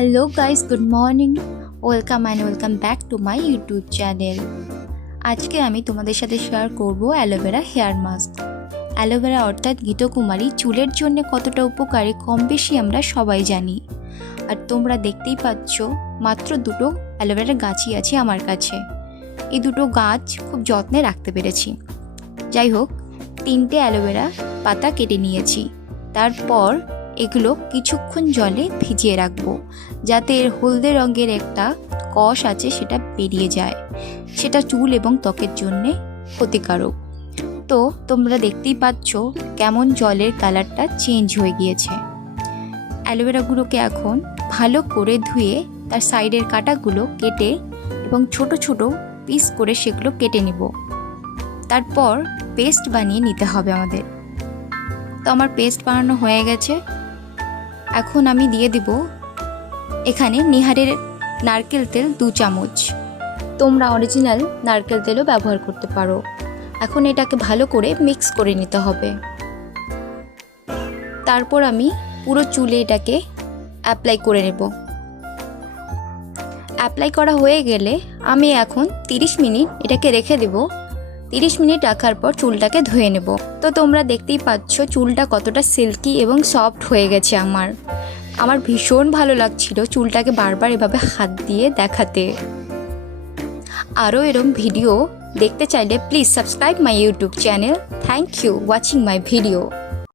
Hello guys, good morning. Welcome back to my YouTube channel. আজকে আমি তোমাদের সাথে শেয়ার করব অ্যালোভেরা হেয়ার মাস্ক। অ্যালোভেরা অর্থাৎ ঘৃতকুমারী চুলের জন্য কতটা উপকারী কম বেশি আমরা সবাই জানি। আর তোমরা দেখতেই পাচ্ছ মাত্র দুটো অ্যালোভেরার গাছই আছে আমার কাছে। এই দুটো গাছ খুব যত্নে রাখতে পেরেছি। যাই হোক, 3টে অ্যালোভেরা পাতা কেটে নিয়েছি। তারপর এগুলো কিছুক্ষণ জলে ভিজিয়ে রাখবো, যাতে এর হলদে রঙের একটা কষ আছে সেটা বেরিয়ে যায়। সেটা চুল এবং ত্বকের জন্যে ক্ষতিকারক। তো তোমরা দেখতেই পাচ্ছ কেমন জলের কালারটা চেঞ্জ হয়ে গিয়েছে। অ্যালোভেরাগুলোকে এখন ভালো করে ধুয়ে তার সাইডের কাঁটাগুলো কেটে এবং ছোট ছোট পিস করে সেগুলো কেটে নিব। তারপর পেস্ট বানিয়ে নিতে হবে আমাদের। তো আমার পেস্ট বানানো হয়ে গেছে। এখন আমি দিয়ে দিব এখানে নিহারের নারকেল তেল 2 চামচ। তোমরা অরিজিনাল নারকেল তেলও ব্যবহার করতে পারো। এখন এটাকে ভালো করে মিক্স করে নিতে হবে। তারপর আমি পুরো চুলে এটাকে অ্যাপ্লাই করে নেব। অ্যাপ্লাই করা হয়ে গেলে আমি এখন 30 মিনিট এটাকে রেখে দেব। 30 মিনিট রাখার পর চুলটাকে ধুয়ে নেব। তো তোমরা দেখতেই পাচ্ছ চুলটা কতটা সিল্কি এবং সফট হয়ে গেছে। আমার ভীষণ ভালো লাগছিল চুলটাকে বারবার এভাবে হাত দিয়ে দেখাতে। আরও এরকম ভিডিও দেখতে চাইলে please subscribe my YouTube channel. Thank you watching my video.